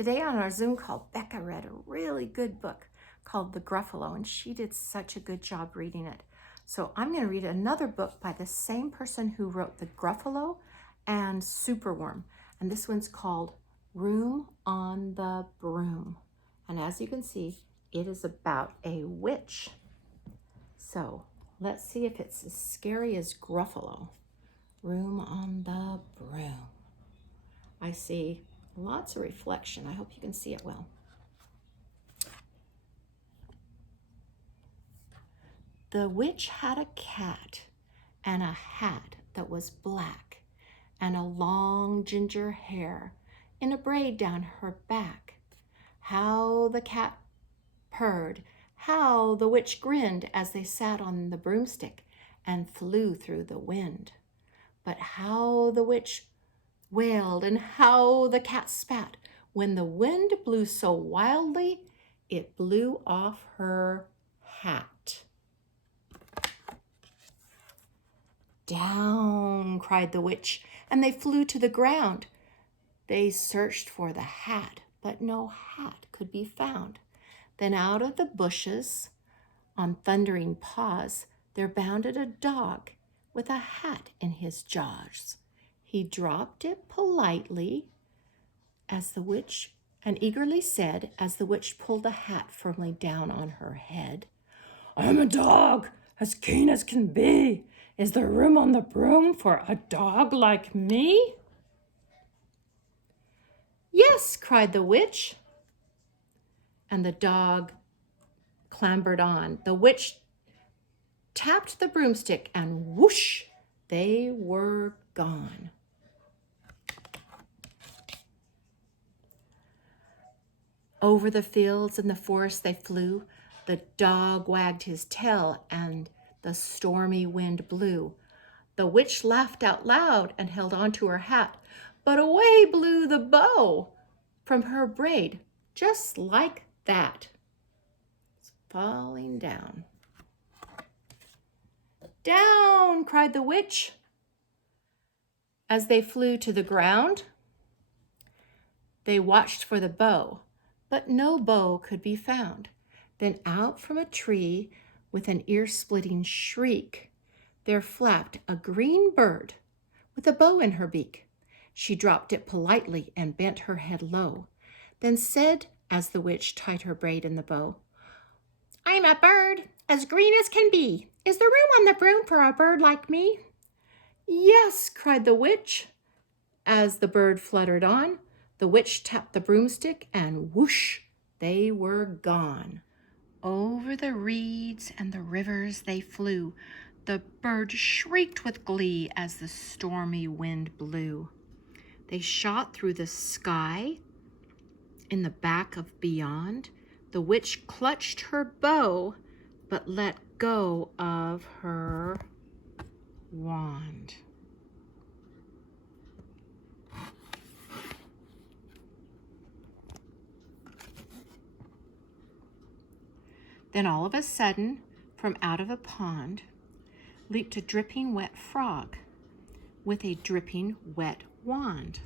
Today on our Zoom call, Becca read a really good book called The Gruffalo, and she did such a good job reading it. So I'm going to read another book by the same person who wrote The Gruffalo and Superworm. And this one's called Room on the Broom. And as you can see, it is about a witch. So let's see if it's as scary as Gruffalo. Room on the Broom. I see lots of reflection. I hope you can see it well. The witch had a cat and a hat that was black and a long ginger hair in a braid down her back. How the cat purred, how the witch grinned as they sat on the broomstick and flew through the wind. But how the witch wailed and how the cat spat when the wind blew so wildly it blew off her hat. Down, cried the witch, and they flew to the ground. They searched for the hat, but no hat could be found. Then out of the bushes, on thundering paws, there bounded a dog with a hat in his jaws. He dropped it politely as the witch, and eagerly said, as the witch pulled the hat firmly down on her head, "I'm a dog, as keen as can be. Is there room on the broom for a dog like me?" "Yes," cried the witch. And the dog clambered on. The witch tapped the broomstick and whoosh, they were gone. Over the fields and the forest they flew. The dog wagged his tail and the stormy wind blew. The witch laughed out loud and held on to her hat, but away blew the bow from her braid, just like that. It's falling down. "Down!" cried the witch as they flew to the ground. They watched for the bow, but no bow could be found. Then out from a tree with an ear-splitting shriek, there flapped a green bird with a bow in her beak. She dropped it politely and bent her head low, then said, as the witch tied her braid in the bow, "I'm a bird as green as can be. Is there room on the broom for a bird like me?" "Yes," cried the witch. As the bird fluttered on, the witch tapped the broomstick and whoosh, they were gone. Over the reeds and the rivers they flew. The bird shrieked with glee as the stormy wind blew. They shot through the sky. In the back of beyond, the witch clutched her bow, but let go of her wand. Then all of a sudden, from out of a pond, leaped a dripping wet frog with a dripping wet wand.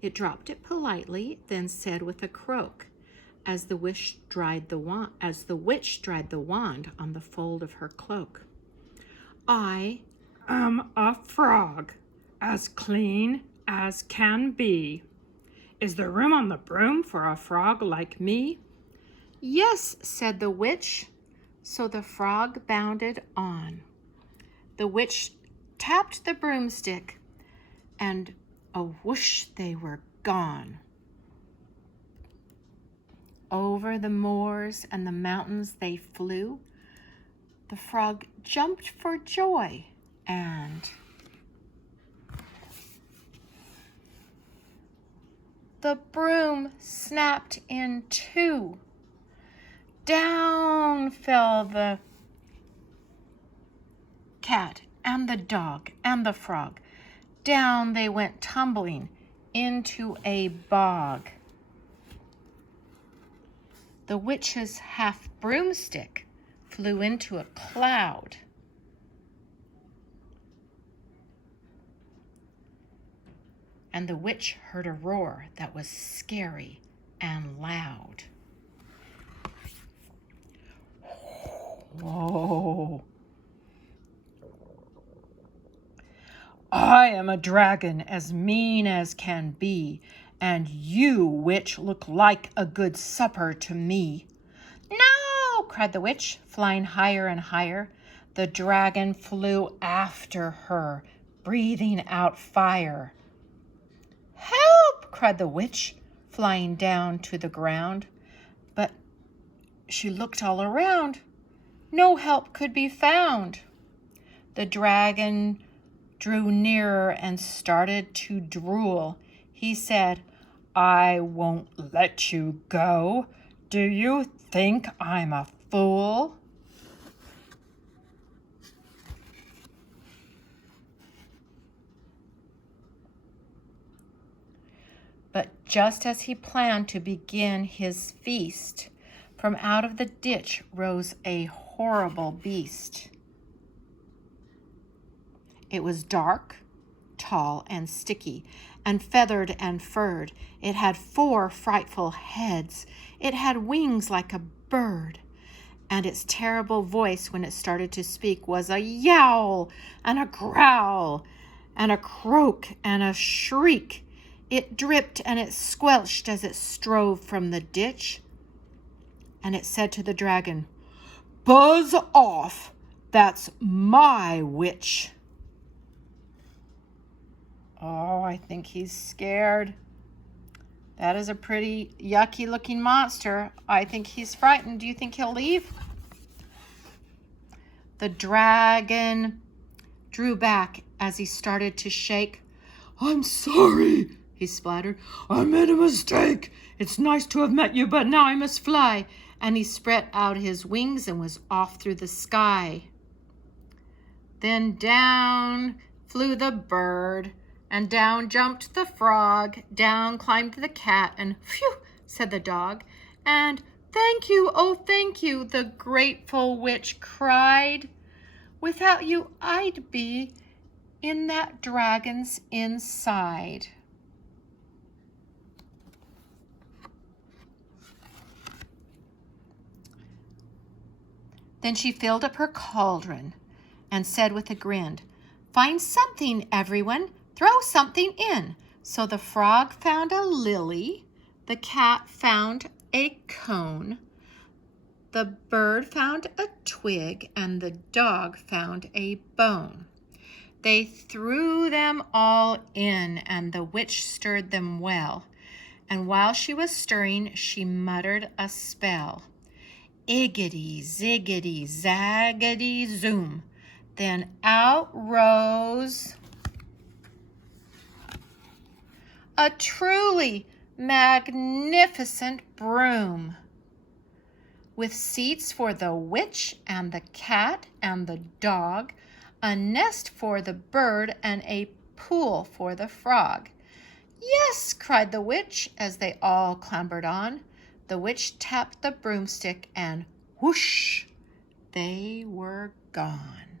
It dropped it politely, then said with a croak, as the witch dried the wand on the fold of her cloak, "I am a frog, as clean as can be. Is there room on the broom for a frog like me?" "Yes," said the witch. So the frog bounded on. The witch tapped the broomstick, and a whoosh, they were gone. Over the moors and the mountains they flew. The frog jumped for joy, and the broom snapped in two. Down fell the cat and the dog and the frog. Down they went tumbling into a bog. The witch's half broomstick flew into a cloud. And the witch heard a roar that was scary and loud. Whoa. I am a dragon as mean as can be, and you, witch, look like a good supper to me. No, cried the witch, flying higher and higher. The dragon flew after her, breathing out fire. Help, cried the witch, flying down to the ground. But she looked all around. No help could be found. The dragon drew nearer and started to drool. He said, I won't let you go. Do you think I'm a fool? But just as he planned to begin his feast, from out of the ditch rose a horrible beast. It was dark, tall, and sticky, and feathered and furred. It had 4 frightful heads. It had wings like a bird. And its terrible voice, when it started to speak, was a yowl and a growl and a croak and a shriek. It dripped and it squelched as it strove from the ditch. And it said to the dragon, Buzz off, that's my witch. Oh, I think he's scared. That is a pretty yucky looking monster. I think he's frightened. Do you think he'll leave? The dragon drew back as he started to shake. I'm sorry, he splattered. I made a mistake. It's nice to have met you, but now I must fly. And he spread out his wings and was off through the sky. Then down flew the bird, and down jumped the frog, down climbed the cat, and phew, said the dog. And thank you, oh thank you, the grateful witch cried. Without you, I'd be in that dragon's inside. Then she filled up her cauldron and said with a grin, Find something, everyone. Throw something in. So the frog found a lily, the cat found a cone, the bird found a twig, and the dog found a bone. They threw them all in, and the witch stirred them well. And while she was stirring, she muttered a spell. Iggity, ziggity, zaggity, zoom. Then out rose a truly magnificent broom, with seats for the witch and the cat and the dog, a nest for the bird, and a pool for the frog. Yes, cried the witch as they all clambered on. The witch tapped the broomstick and whoosh, they were gone.